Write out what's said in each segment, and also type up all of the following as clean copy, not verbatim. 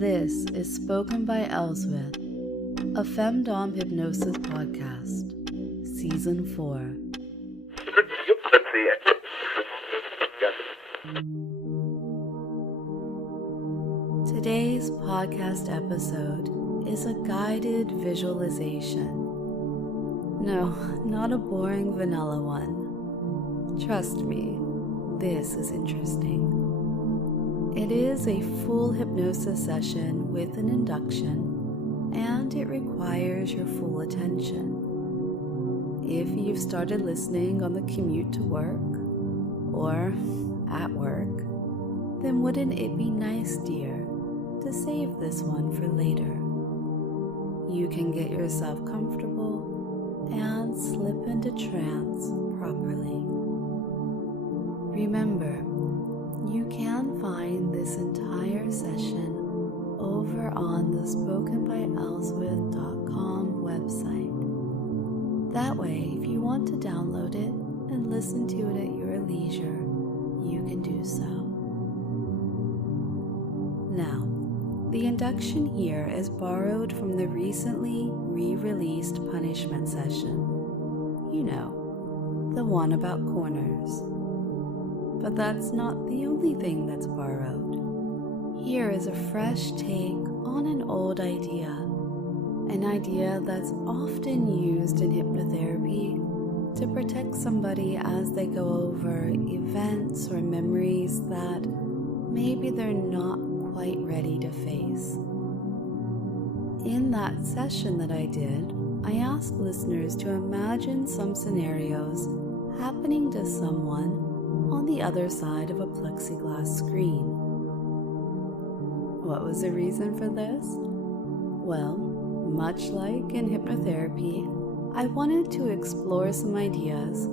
This is Spoken by Elswith, a Femdom Hypnosis podcast, Season 4. Today's podcast episode is a guided visualization. No, not a boring vanilla one. Trust me, this is interesting. It is a full hypnosis session with an induction, and it requires your full attention. If you've started listening on the commute to work, or at work, then wouldn't it be nice, dear, to save this one for later? You can get yourself comfortable and slip into trance properly. Remember, you can find this entire session over on the spokenbyelswith.com website. That way, if you want to download it and listen to it at your leisure, you can do so. Now, the induction here is borrowed from the recently re-released punishment session. You know, the one about corners. But that's not the only thing that's borrowed. Here is a fresh take on an old idea, an idea that's often used in hypnotherapy to protect somebody as they go over events or memories that maybe they're not quite ready to face. In that session that I did, I asked listeners to imagine some scenarios happening to someone on the other side of a plexiglass screen. What was the reason for this? Well, much like in hypnotherapy, I wanted to explore some ideas,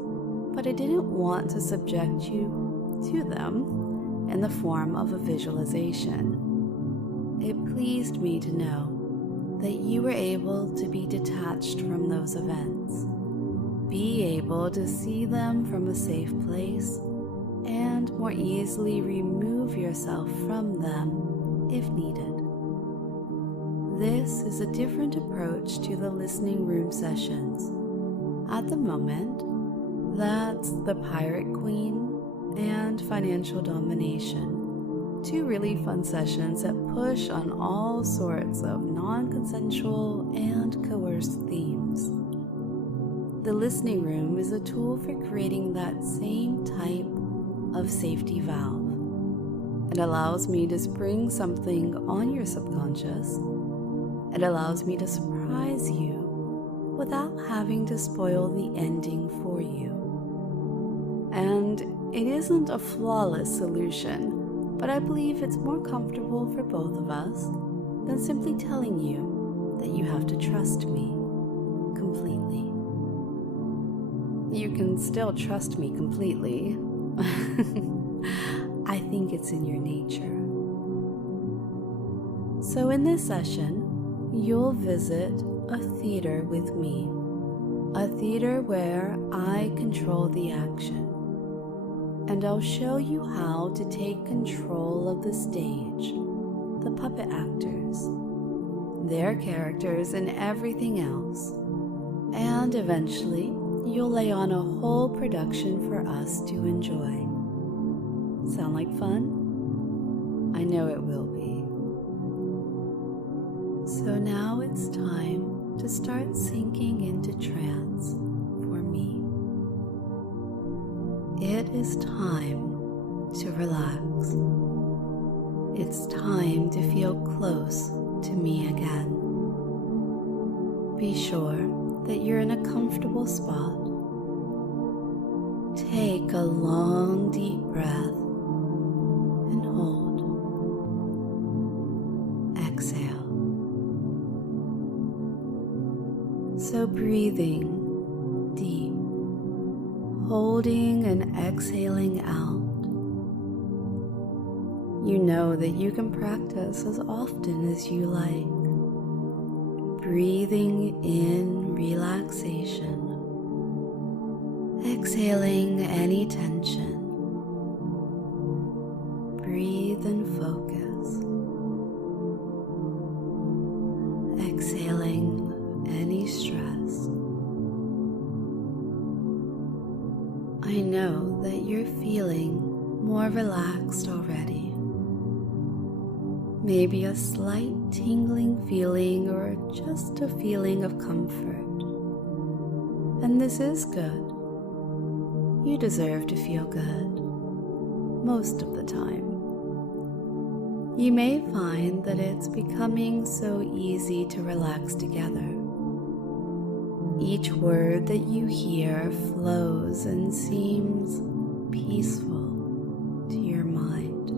but I didn't want to subject you to them in the form of a visualization. It pleased me to know that you were able to be detached from those events, be able to see them from a safe place, and more easily remove yourself from them if needed. This is a different approach to the listening room sessions. At the moment, that's the Pirate Queen and Financial Domination, two really fun sessions that push on all sorts of non-consensual and coerced themes. The listening room is a tool for creating that same type of safety valve. It allows me to spring something on your subconscious. It allows me to surprise you without having to spoil the ending for you. And it isn't a flawless solution, but I believe it's more comfortable for both of us than simply telling you that you have to trust me completely. You can still trust me completely. I think it's in your nature. So in this session, you'll visit a theater with me, a theater where I control the action, and I'll show you how to take control of the stage, the puppet actors, their characters, and everything else, and eventually you'll lay on a whole production for us to enjoy. Sound like fun? I know it will be. So now it's time to start sinking into trance for me. It is time to relax. It's time to feel close to me again. Be sure that you're in a comfortable spot. Take a long, deep breath and hold. Exhale. So breathing deep, holding and exhaling out. You know that you can practice as often as you like. Breathing in relaxation. Exhaling any tension. Breathe and focus. more relaxed already. Maybe a slight tingling feeling or just a feeling of comfort. And this is good. You deserve to feel good most of the time. You may find that it's becoming so easy to relax together. Each word that you hear flows and seems peaceful to your mind,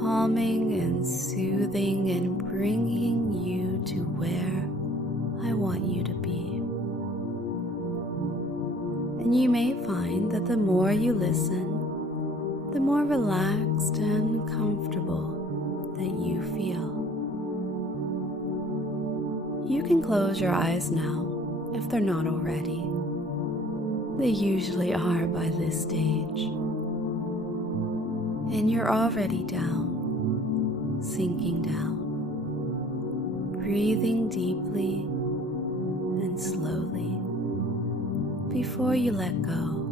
calming and soothing and bringing you to where I want you to be. And you may find that the more you listen, the more relaxed and comfortable that you feel. You can close your eyes now if they're not already. They usually are by this stage. And you're already down, sinking down, breathing deeply and slowly before you let go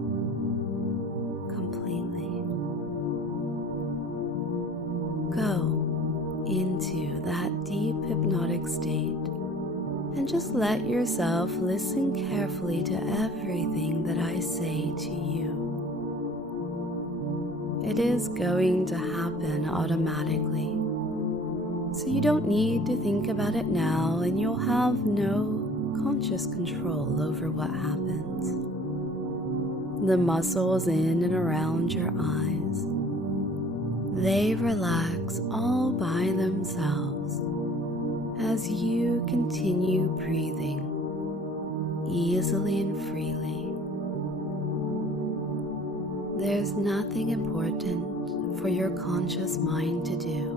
completely. Go into that deep hypnotic state and just let yourself listen carefully to everything that I say to you. It is going to happen automatically, so you don't need to think about it now, and you'll have no conscious control over what happens. The muscles in and around your eyes, they relax all by themselves as you continue breathing easily and freely. There's nothing important for your conscious mind to do.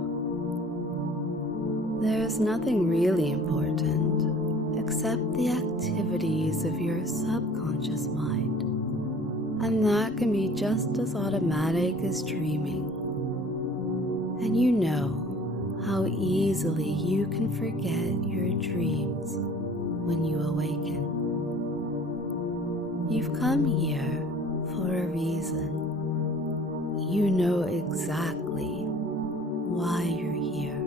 There's nothing really important except the activities of your subconscious mind, and that can be just as automatic as dreaming. And you know how easily you can forget your dreams when you awaken. You've come here for a reason. You know exactly why you're here,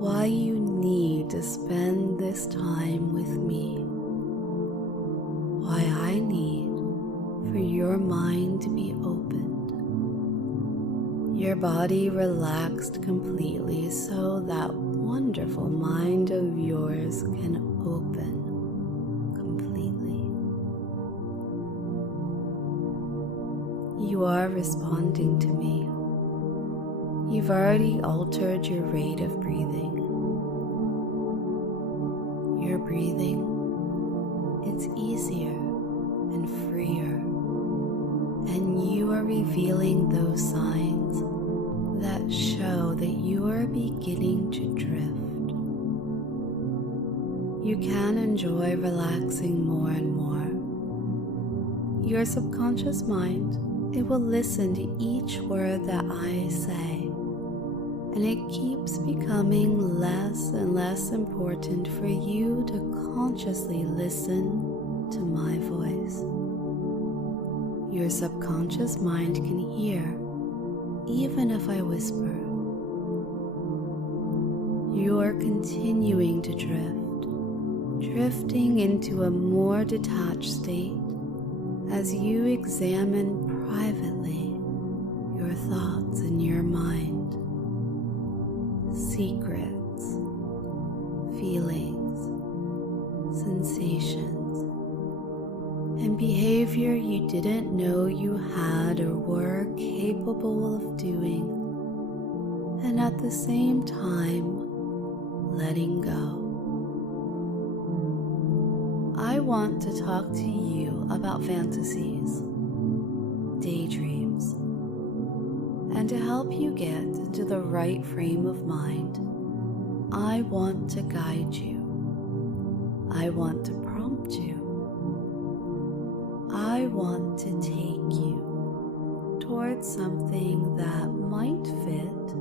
why you need to spend this time with me, why I need for your mind to be opened, your body relaxed completely so that wonderful mind of yours can open completely. You are responding to me. You've already altered your rate of breathing. Your breathing, it's easier and freer, and you are revealing those signs that show that you are beginning to drift. You can enjoy relaxing more and more. Your subconscious mind, it will listen to each word that I say, and it keeps becoming less and less important for you to consciously listen to my voice. Your subconscious mind can hear even if I whisper. You are continuing to drift, drifting into a more detached state as you examine privately your thoughts in your mind, secrets, feelings, sensations, and behavior you didn't know you had or were capable of doing, and at the same time, letting go. I want to talk to you about fantasies, daydreams, and to help you get into the right frame of mind, I want to guide you. I want to prompt you. I want to take you towards something that might fit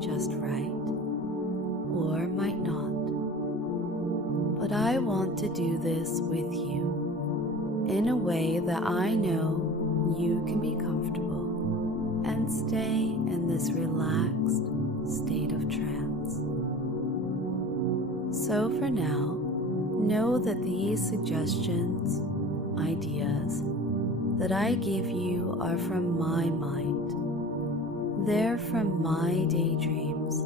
just right or might not. But I want to do this with you in a way that I know you can be comfortable and stay in this relaxed state of trance. So for now, know that these suggestions, ideas that I give you are from my mind. They're from my daydreams.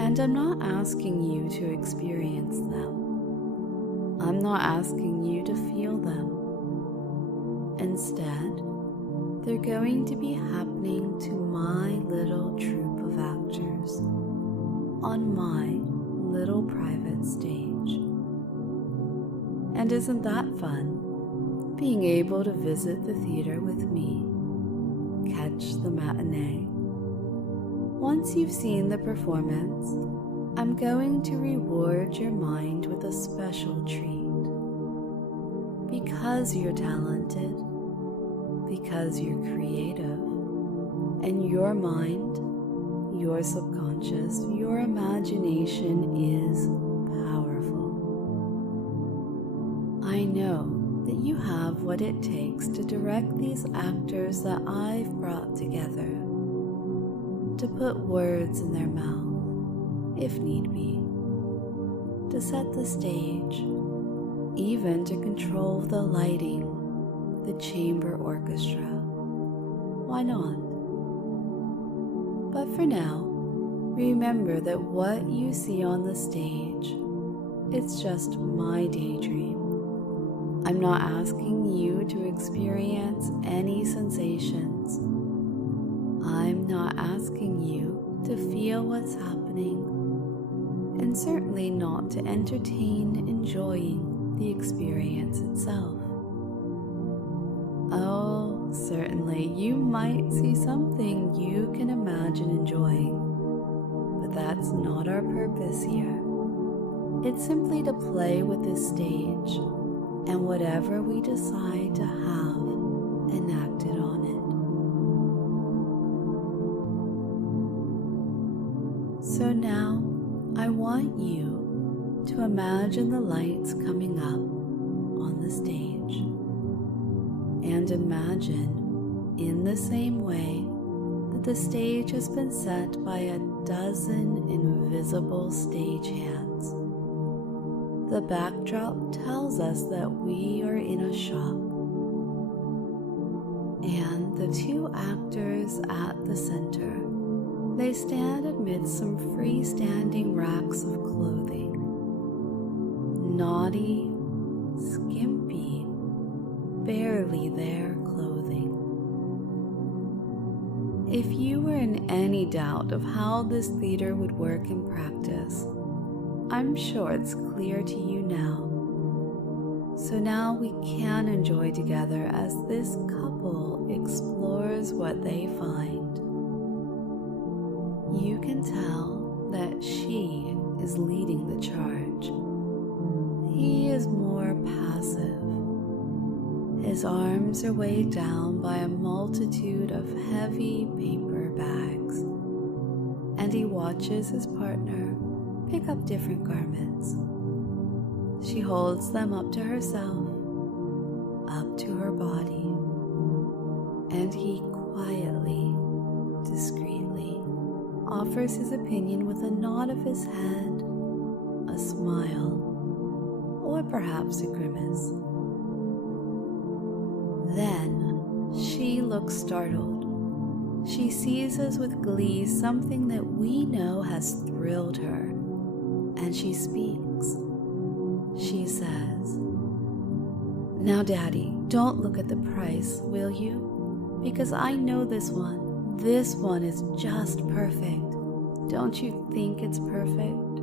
And I'm not asking you to experience them. I'm not asking you to feel them. Instead, they're going to be happening to my little troupe of actors on my little private stage. And isn't that fun? Being able to visit the theater with me, catch the matinee. Once you've seen the performance, I'm going to reward your mind with a special treat. Because you're talented, because you're creative, and your mind, your subconscious, your imagination is powerful. I know that you have what it takes to direct these actors that I've brought together, to put words in their mouth, if need be, to set the stage, even to control the lighting, the chamber orchestra. Why not? But for now, remember that what you see on the stage, it's just my daydream. I'm not asking you to experience any sensations. I'm not asking you to feel what's happening, and certainly not to entertain enjoying the experience itself. Oh, certainly you might see something you can imagine enjoying, but that's not our purpose here. It's simply to play with this stage and whatever we decide to have enacted on it. So now I want you to imagine the lights coming up on the stage, and imagine in the same way that the stage has been set by a dozen invisible stagehands. The backdrop tells us that we are in a shop, and the two actors at the center, they stand amidst some freestanding racks of clothing. Naughty, skimpy, barely there clothing. If you were in any doubt of how this theater would work in practice, I'm sure it's clear to you now. So now we can enjoy together as this couple explores what they find. You can tell that she is leading the charge. He is more passive. His arms are weighed down by a multitude of heavy paper bags, and he watches his partner pick up different garments. She holds them up to herself, up to her body, and he quietly, discreetly offers his opinion with a nod of his head, a smile, or perhaps a grimace. Then she looks startled. She seizes with glee something that we know has thrilled her, and she speaks. She says, "Now, Daddy, don't look at the price, will you? Because I know this one. This one is just perfect. Don't you think it's perfect?"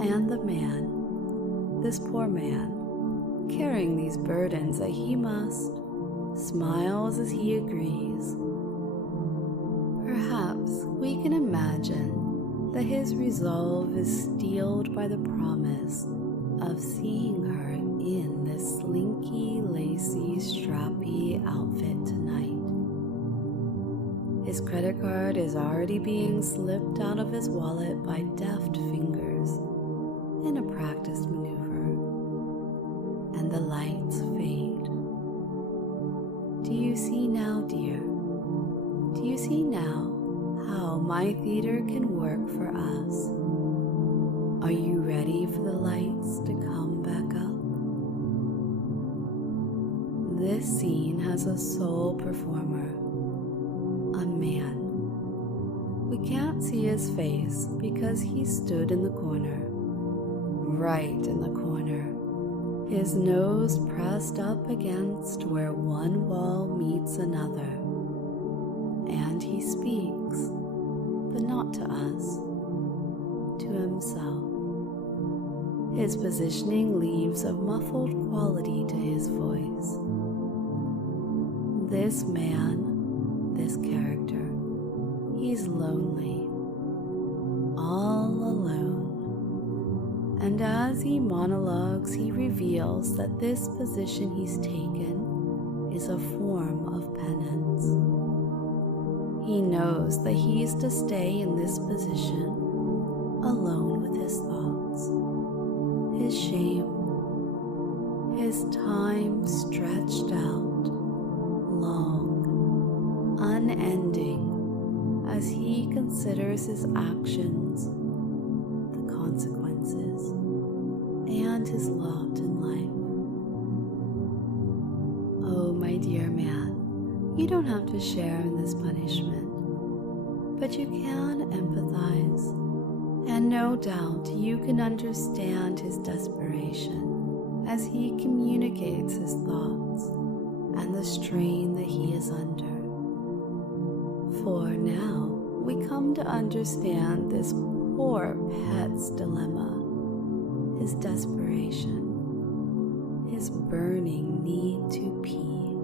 And the man, this poor man, carrying these burdens that he must, smiles as he agrees. Perhaps we can imagine that his resolve is steeled by the promise of seeing her in this slinky, lacy, strappy outfit tonight. His credit card is already being slipped out of his wallet by deft fingers in a practiced maneuver, and the lights fade. do you see now, dear? Do you see now how my theater can work for us? Are you ready for the lights to come back up? This scene has a sole performer, a man. We can't see his face because he stood in the corner, right in the corner, his nose pressed up against where one wall meets another. And he speaks, but not to us, to himself. His positioning leaves a muffled quality to his voice. This man, this character, he's lonely, all alone. And as he monologues, he reveals that this position he's taken is a form of penance. He knows that he's to stay in this position, alone with his thoughts, his shame, his time stretched out, long, unending, as he considers his actions, the consequences, and his lot in life. Oh, my dear man, you don't have to share in this punishment, but you can empathize, and no doubt you can understand his desperation as he communicates his thoughts and the strain that he is under. For now, we come to understand this poor pet's dilemma, his desperation, his burning need to pee.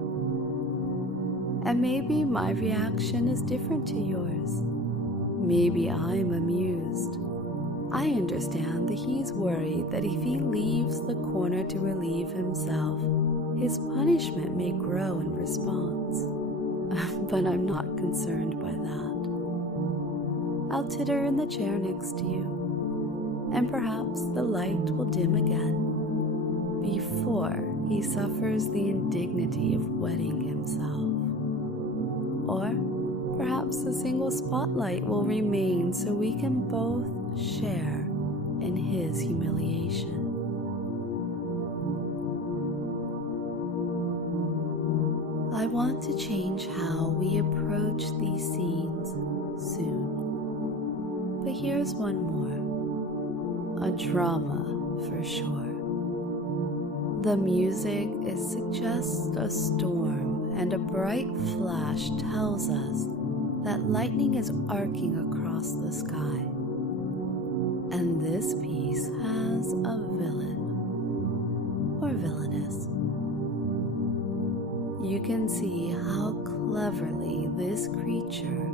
And maybe my reaction is different to yours. Maybe I'm amused. I understand that he's worried that if he leaves the corner to relieve himself, his punishment may grow in response. But I'm not concerned by that. I'll titter in the chair next to you, and perhaps the light will dim again before he suffers the indignity of wetting himself. Or perhaps a single spotlight will remain so we can both share in his humiliation. I want to change how we approach these scenes soon. But here's one more. A drama for sure. The music suggests a storm, and a bright flash tells us that lightning is arcing across the sky. And this piece has a villain, or villainess. You can see how cleverly this creature,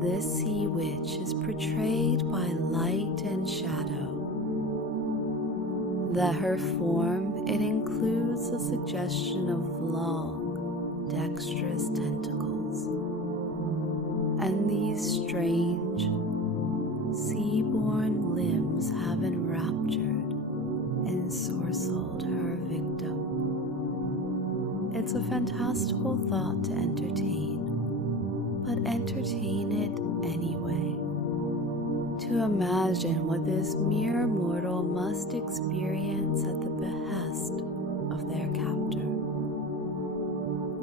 this sea witch, is portrayed by light and shadow. That her form, it includes a suggestion of long, dexterous tentacles. And these strange, sea-born limbs have enraptured and ensorcelled her victim. It's a fantastical thought to entertain, but entertain it anyway. To imagine what this mere mortal must experience at the behest of their captor.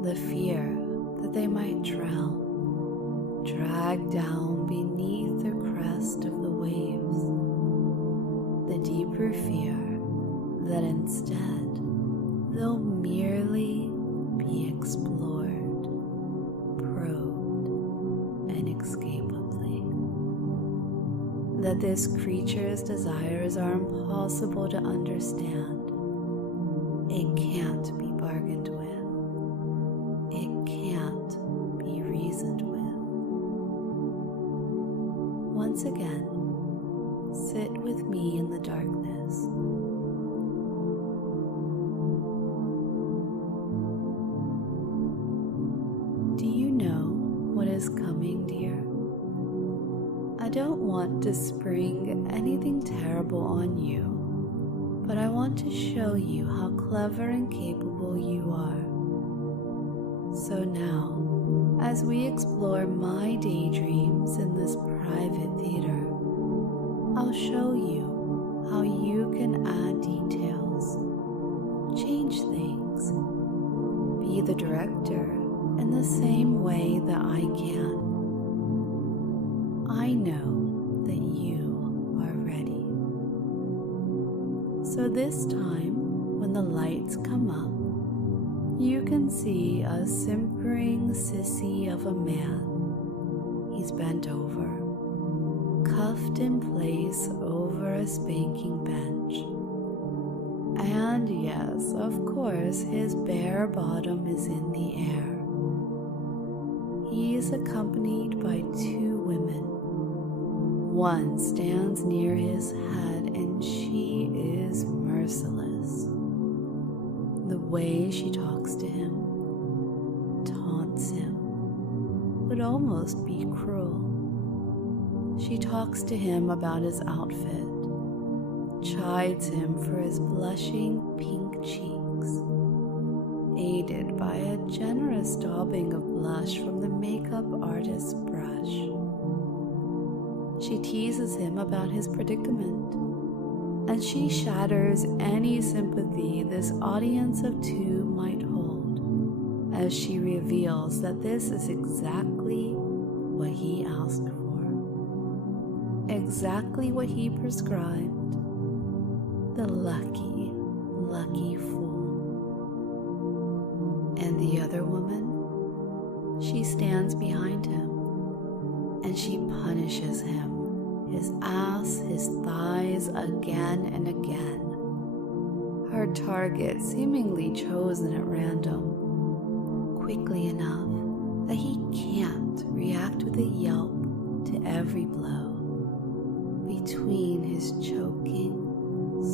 The fear that they might drown, dragged down beneath the crest of the waves. The deeper fear that instead they'll merely be explored, probed, inescapably. That this creature's desires are impossible to understand. It can't be bargained with. It can't be reasoned with. Once again, sit with me in the darkness. Do you know what is coming, dear? I don't want to spring anything terrible on you, but I want to show you how clever and capable you are. So now, as we explore my daydreams in this private theater, I'll show you how you can add details, change things, be the director in the same way that I can. I know that you are ready. So this time, when the lights come up, you can see a simpering sissy of a man. He's bent over, cuffed in place over a spanking bench. And yes, of course, his bare bottom is in the air. He is accompanied by 2 women. One stands near his head and she is merciless. The way she talks to him, taunts him, would almost be cruel. She talks to him about his outfit, chides him for his blushing pink cheeks, aided by a generous daubing of blush from the makeup artist's brush. She teases him about his predicament, and she shatters any sympathy this audience of 2 might hold, as she reveals that this is exactly what he asked for, exactly what he prescribed. The lucky, lucky fool. And the other woman, she stands behind him, and she punishes him, his ass, his thighs, again and again. Her target seemingly chosen at random, quickly enough that he can't react with a yelp to every blow, between his choking,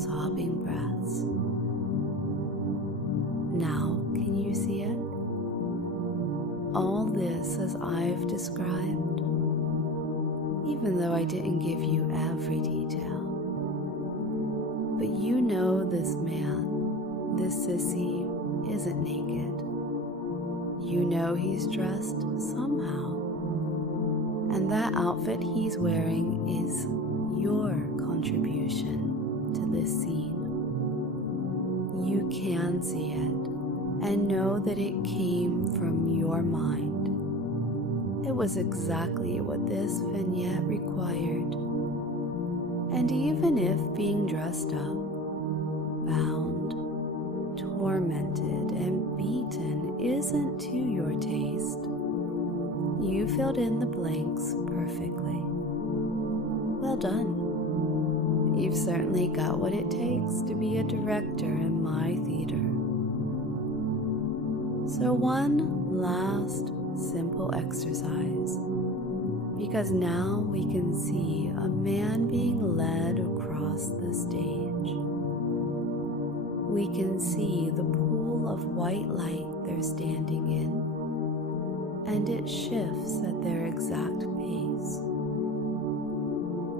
sobbing breaths. Now, can you see it? All this as I've described, even though I didn't give you every detail. But you know this man, this sissy, isn't naked. You know he's dressed somehow. And that outfit he's wearing is your contribution to this scene. You can see it and know that it came from your mind. It was exactly what this vignette required. And even if being dressed up, bound, tormented, and beaten isn't to your taste, you filled in the blanks perfectly. Well done. You've certainly got what it takes to be a director in my theater. So one last simple exercise, because now we can see a man being led across the stage. We can see the pool of white light they're standing in, and it shifts at their exact pace.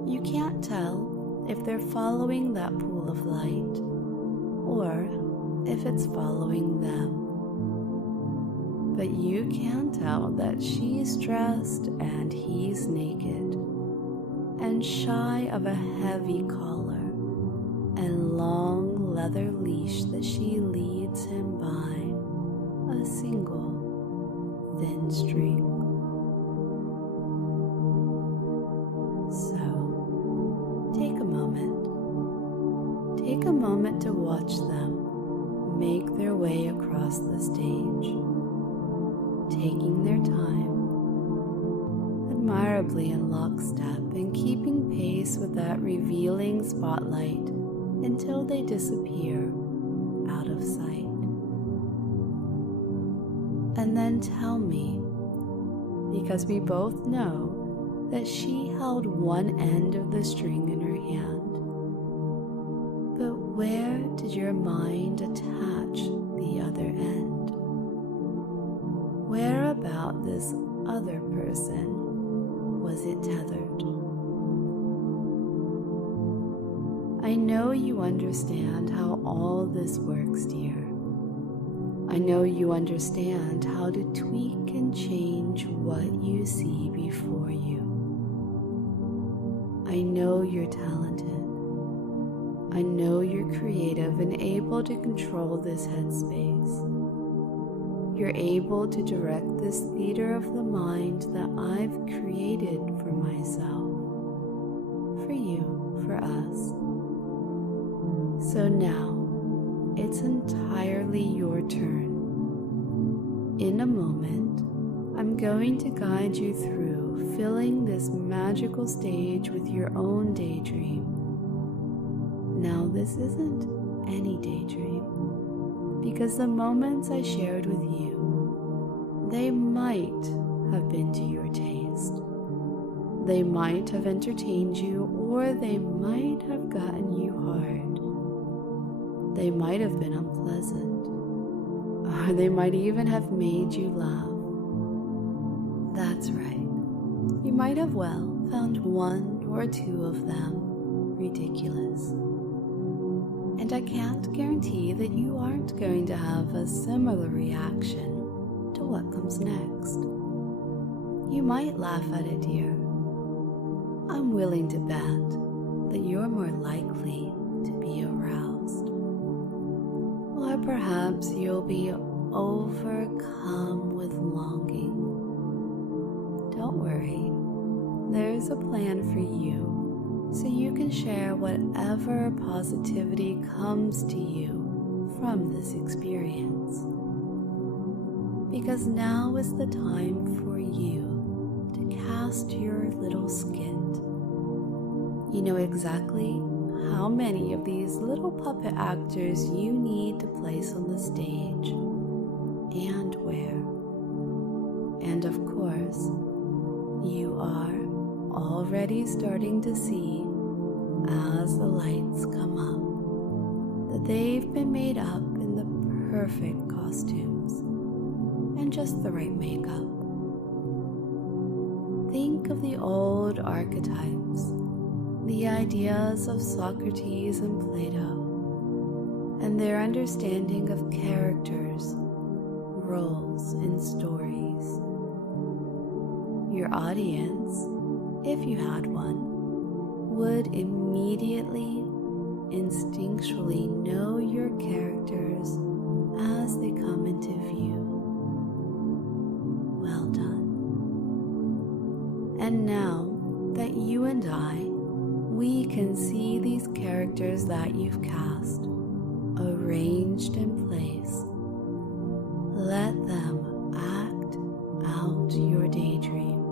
You can't tell if they're following that pool of light or if it's following them. But you can tell that she's dressed and he's naked, and shy of a heavy collar and long leather leash that she leads him by a single thin string. So, take a moment to watch them make their way across the stage, taking their time, admirably in lockstep and keeping pace with that revealing spotlight until they disappear out of sight. And then tell me, because we both know that she held one end of the string in her hand, but where did your mind attach the other end? Where about this other person was it tethered? I know you understand how all this works, dear. I know you understand how to tweak and change what you see before you. I know you're talented. I know you're creative and able to control this headspace. You're able to direct this theater of the mind that I've created for myself, for you, for us. So now, it's entirely your turn. In a moment, I'm going to guide you through filling this magical stage with your own daydream. Now, this isn't any daydream, because the moments I shared with you, they might have been to your taste. They might have entertained you, or they might have gotten you hard. They might have been unpleasant, or they might even have made you laugh. That's right. You might have found one or two of them ridiculous. And I can't guarantee that you aren't going to have a similar reaction to what comes next. You might laugh at it, dear. I'm willing to bet that you're more likely to be aroused. Or perhaps you'll be overcome with longing. Don't worry, there's a plan for you, so you can share whatever positivity comes to you from this experience. Because now is the time for you to cast your little skit. You know exactly how many of these little puppet actors you need to place on the stage, and where. And of course, you are already starting to see, as the lights come up, that they've been made up in the perfect costumes and just the right makeup. Think of the old archetypes, the ideas of Socrates and Plato, and their understanding of characters, roles, and stories. Your audience, if you had one, would immediately, instinctually know your characters as they come into view. Well done. And now that you and we can see these characters that you've cast, arranged in place, let them act out your daydream.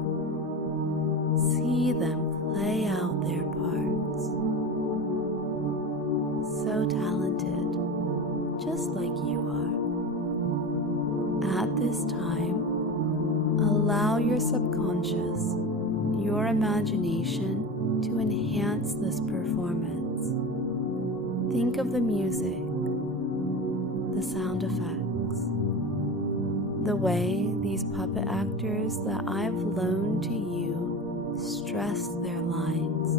See them play out their parts. So talented, just like you are. At this time, allow your subconscious, your imagination, to enhance this performance. Think of the music, the sound effects, the way these puppet actors that I've loaned to you stress their lines,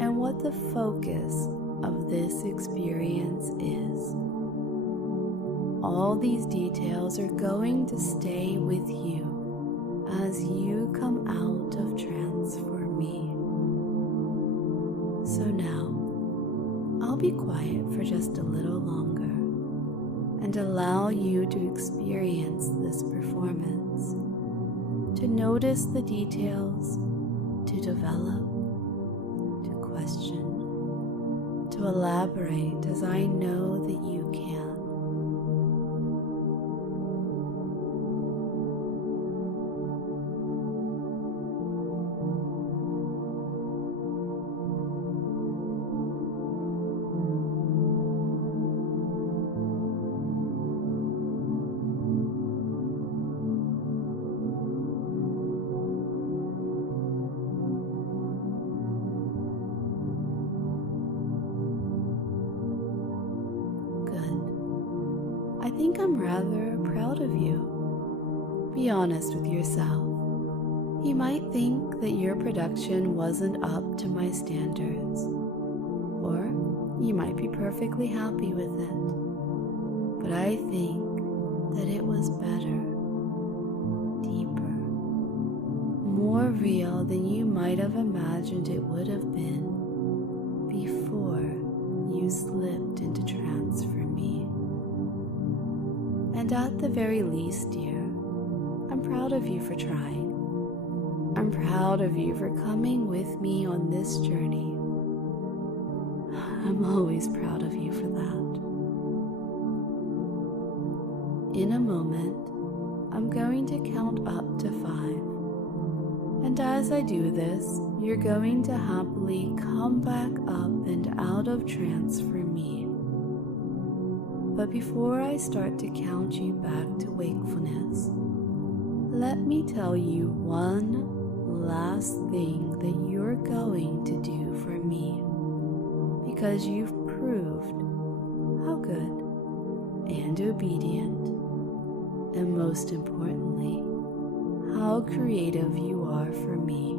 and what the focus of this experience is. All these details are going to stay with you as you come out of trance for me. So now, I'll be quiet for just a little longer and allow you to experience this performance, to notice the details, to develop, to question, to elaborate as I know that you can. I think I'm rather proud of you. Be honest with yourself. You might think that your production wasn't up to my standards, or you might be perfectly happy with it. But I think that it was better, deeper, more real than you might have imagined it would have been before you slipped into trance for me. And at the very least, dear, I'm proud of you for trying. I'm proud of you for coming with me on this journey. I'm always proud of you for that. In a moment, I'm going to count up to 5. And as I do this, you're going to happily come back up and out of trance for me. But before I start to count you back to wakefulness, let me tell you one last thing that you're going to do for me, because you've proved how good and obedient, and most importantly, how creative you are for me.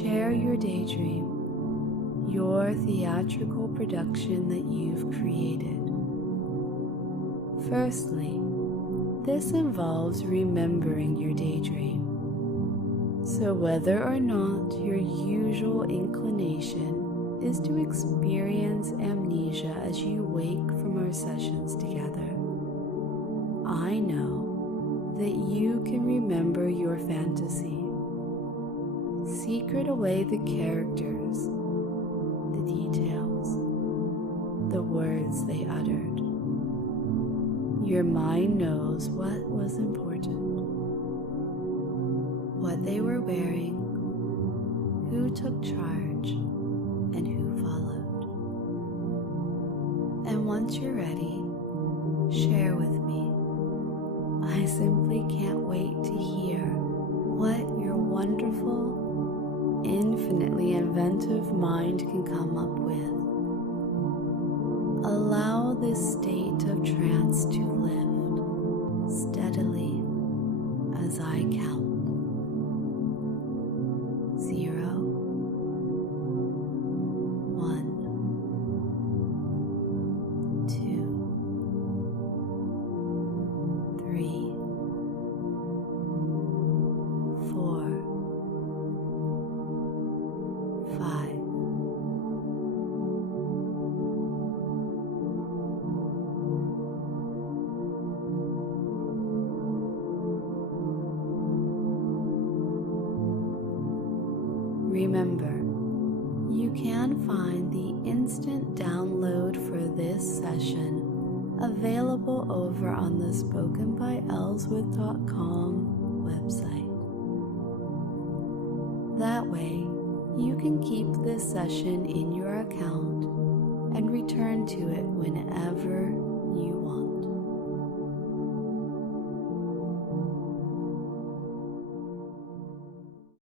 Share your daydream, your theatrical production that you've created. Firstly, this involves remembering your daydream. So whether or not your usual inclination is to experience amnesia as you wake from our sessions together, I know that you can remember your fantasy. Secret away the characters, the details, the words they uttered. Your mind knows what was important, what they were wearing, who took charge, and who followed. And once you're ready, share with me. I simply can't wait to hear what your wonderful, infinitely inventive mind can come up with. Allow this state of trance to lift steadily as I count. 0, 1, 2, 3, 4, 5. Remember, you can find the instant download for this session available over on the spokenbyelswith.com website. That way, you can keep this session in your account and return to it whenever you want.